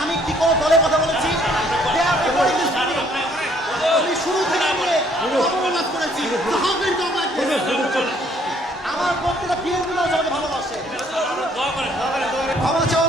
আমি কি কোনো দলের কথা বলেছি. আমি শুরু থেকে? আমার বক্তৃতা বিএনপি দল সবাইকে ভালোবাসে ক্ষমা চাওয়া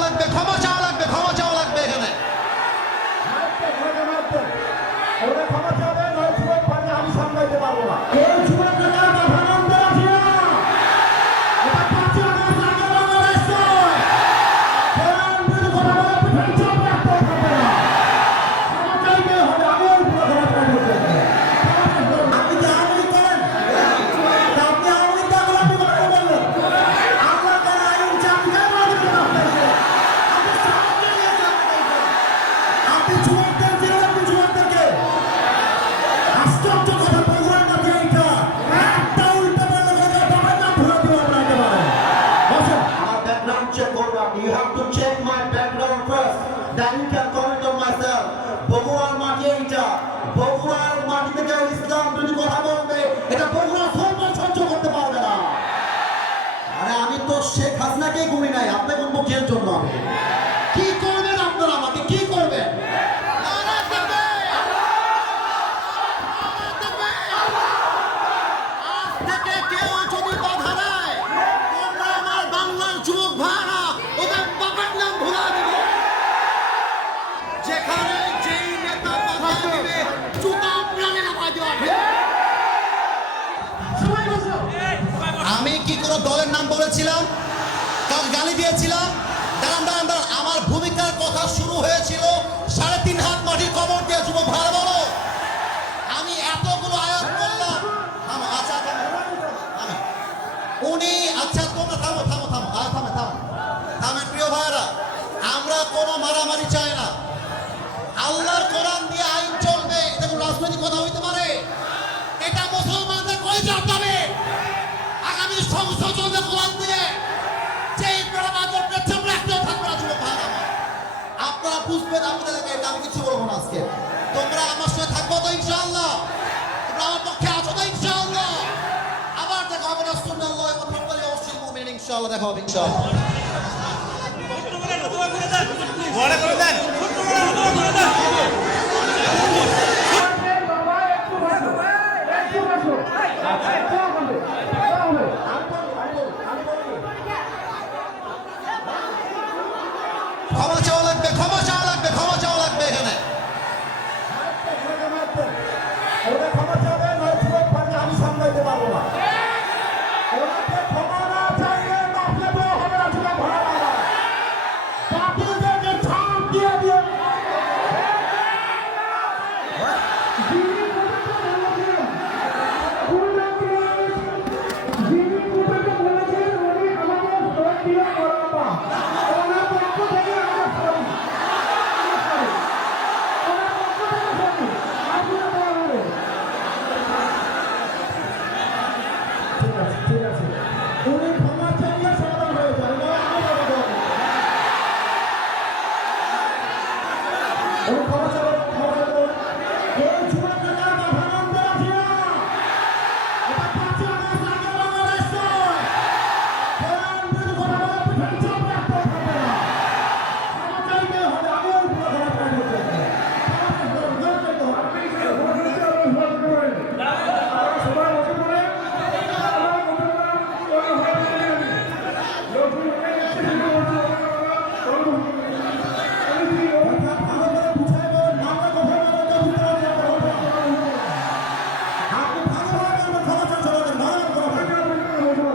to check my background first then you can comment on my self বগুড়ার মাটি এইটা বগুড়ার মাটিতে কেউ ইসলাম যদি কথা বলবে এটা বগুড়া সরকার সহ্য করতে পারবে না। আরে আমি তো শেখ হাসিনাকেই গুনি নাই আপনি কোন জন্য? আমি কি করবেন আপনারা আমাকে কি করবেন নারাজ থাকবে! নারাজ থাকবে! আজ থেকে কেউ যদি বাধা দেয় তোমরা আমার বাংলার যুবক ভাড়া ওদের বাবার নাম ভুলা দিবে যেখানে যেই নেতা বাধা দিবে জুতা প্রাণে নামা দেওয়া হবে। আমি কি কোনো কাল গালি দিয়েছিলাম। দাঁড়ান দাঁড়ান দাঁড়ান, আমার ভূমিকার কথা শুরু হয়েছিল সাড়ে তিন হাত মাটির কবর দিয়ে, যুবক ভাড়া বলো। আমি এতগুলো আয়াত করলাম থামো আচ্ছা থামো। থামো। উনি আচ্ছা তোমরা থামো থামো থামো। থামো থামো। থামেন, প্রিয় ভাইরা আমরা কোনো মারামারি চাই না। আল্লাহর কোরআন দিয়ে আইন চলবে। এটা কোনো রাজনৈতিক কথা হইতে পারে? এটা মুসলমানদের কই যাবে কোরআন দিয়ে যেই প্রমাণের পেছন রাখতেও থাকবে না যুবক ভাইরা। আপনারা বুঝবেন কিছু বলব না তোমরা আমার সাথে থাকব তো ইনশাআল্লাহ। তোমরা আমার পক্ষে আছো তো ইনশাআল্লাহ। আবার হবে রাসূলুল্লাহ ওয়া মুহাম্মাদি অবশ্যই মুমিন, ইনশাআল্লাহ দেখা হবে, ইনশাআল্লাহ। মনে করে দেন বাবা একটু বসো একটু বসো একটু হবে হবে ক্ষমা চাওয়া লাগবে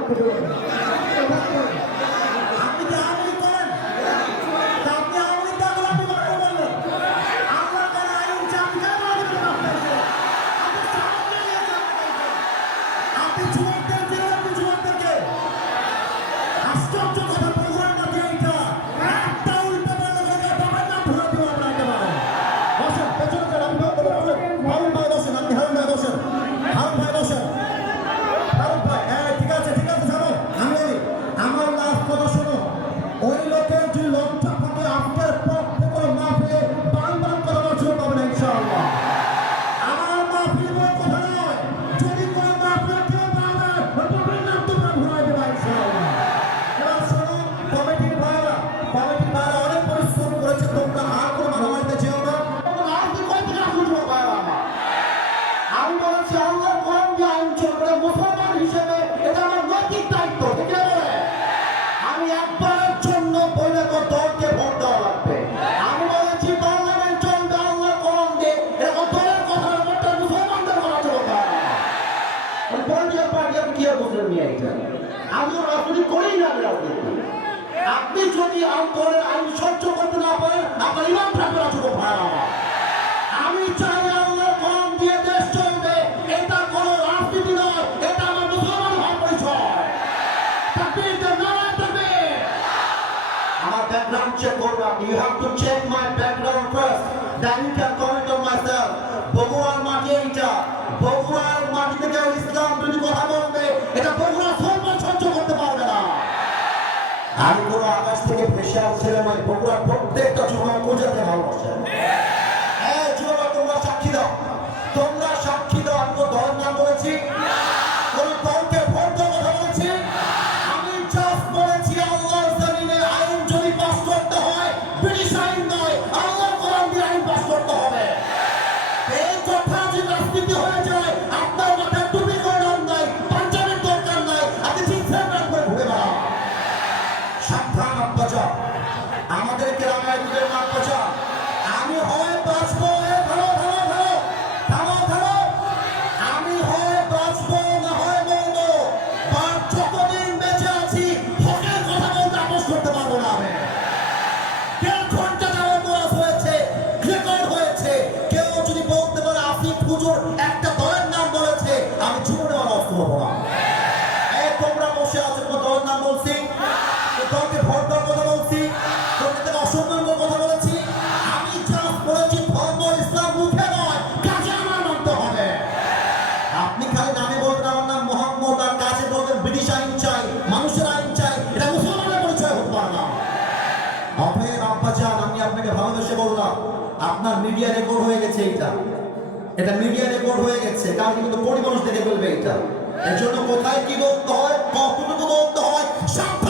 Thank you. রাজনীতি করেই না আমি আপনি। যদি আন্তরের আইন সহ্য করতে না পারেন, আপনার ইমাম ঠাকুর আছে যুবক আমি কোনো আকাশ থেকে ভেসে আসছিলাম ওই বগুড়ার প্রত্যেকটা যুবক বোঝাতে ভালোবাসে। হ্যাঁ যুবক তোমরা সাক্ষী দাও। তোমরা সাক্ষী দাও, আমি তো দল বলেছি কোন বলেছি? আমি জাস্ট বলেছি, আল্লাহর জমিনে আইন যদি পাস করতে হয়, ব্রিটিশ আইন নয়, আল্লাহর কোরআন দিয়ে পাস করতে হবে। আপনার মিডিয়া রেকর্ড হয়ে গেছে এটা এটা মিডিয়া রেকর্ড হয়ে গেছে। কারণ কিন্তু পরিমাণ দেখে ফেলবে এটা এর জন্য কোথায় কি বলতে হয়, কতটুকু বলতে হয় সাবধান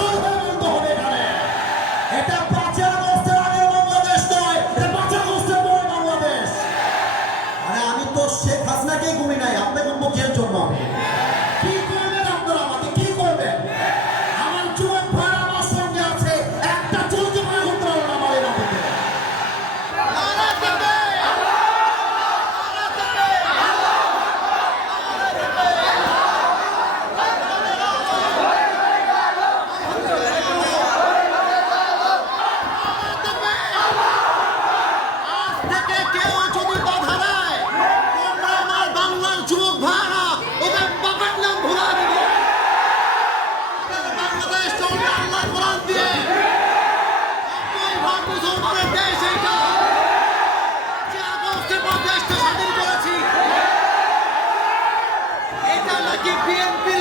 এটা নাকি বিএনপির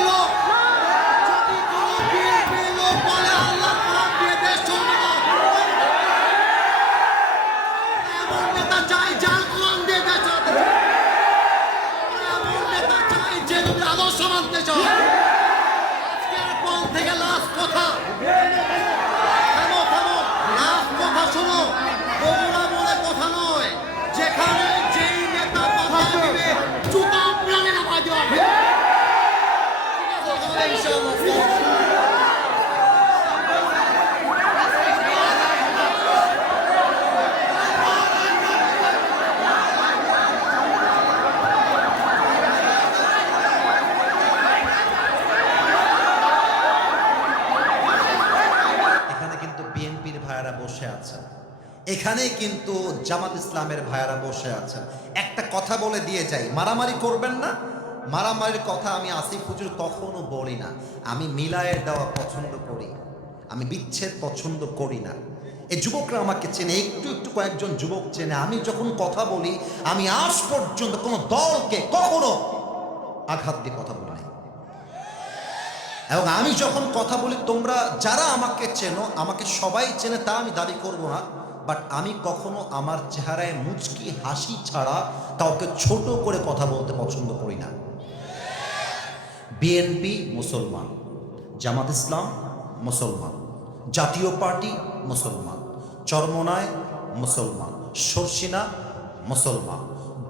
এখানেই কিন্তু জামাত ইসলামের ভাইয়ারা বসে আছেন। একটা কথা বলে দিয়ে যাই, মারামারি করবেন না। মারামারির কথা আমি আসিফ হুজুর কখনো বলি না। আমি মিলায়ের দেওয়া পছন্দ করি। আমি বিচ্ছেদ পছন্দ করি না। এই যুবকরা আমাকে চেনে, একটু একটু কয়েকজন যুবক চেনে। আমি যখন কথা বলি, আমি আজ পর্যন্ত কোনো দলকে কখনো আঘাত দিয়ে কথা বলি এবং আমি যখন কথা বলি, তোমরা যারা আমাকে চেনো, আমাকে সবাই চেনে, তা আমি দাবি করব না। বাট আমি কখনো আমার চেহারায় মুচকি হাসি ছাড়া কাউকে ছোট করে কথা বলতে পছন্দ করি না। বিএনপি মুসলমান, জামাত ইসলাম মুসলমান, জাতীয় পার্টি মুসলমান, চরমনায় মুসলমান, সরসিনা মুসলমান,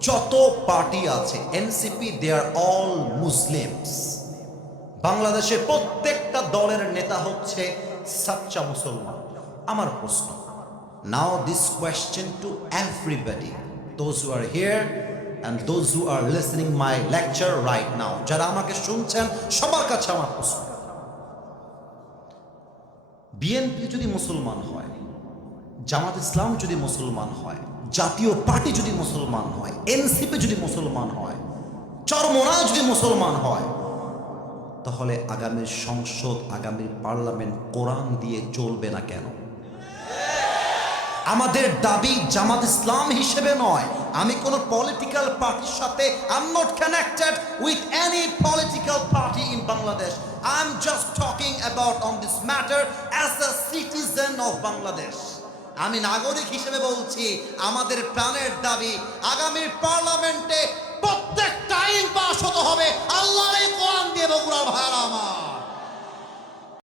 যত পার্টি আছে NCP they are all Muslims বাংলাদেশের প্রত্যেকটা দলের নেতা হচ্ছে সাচ্চা মুসলমান। আমার প্রশ্ন now this question to everybody those who are here and those who are listening my lecture right now যারা আমাকে শুনছেন, সবার কাছে আমার প্রশ্ন। বিএনপি যদি মুসলমান হয়, জামাত ইসলাম যদি মুসলমান হয়, জাতীয় পার্টি যদি মুসলমান হয় এনসিপি যদি মুসলমান হয় চরমোনা যদি মুসলমান হয়, তাহলে আগামীর সংসদ, আগামীর পার্লামেন্ট কোরআন দিয়ে চলবে না কেন? আমাদের দাবি জামাত ইসলাম হিসেবে নয়। আমি কোনো পলিটিক্যাল পার্টির সাথে I am not connected with any political party in Bangladesh I am just talking about on this matter as a citizen of Bangladesh আমি নাগরিক হিসেবে বলছি, আমাদের প্রাণের দাবি আগামীর পার্লামেন্টে প্রত্যেকটা আইন পাশ হতে হবে। আল্লাহ কোরআন দিয়ে বগুড়া ভাড়া আমার।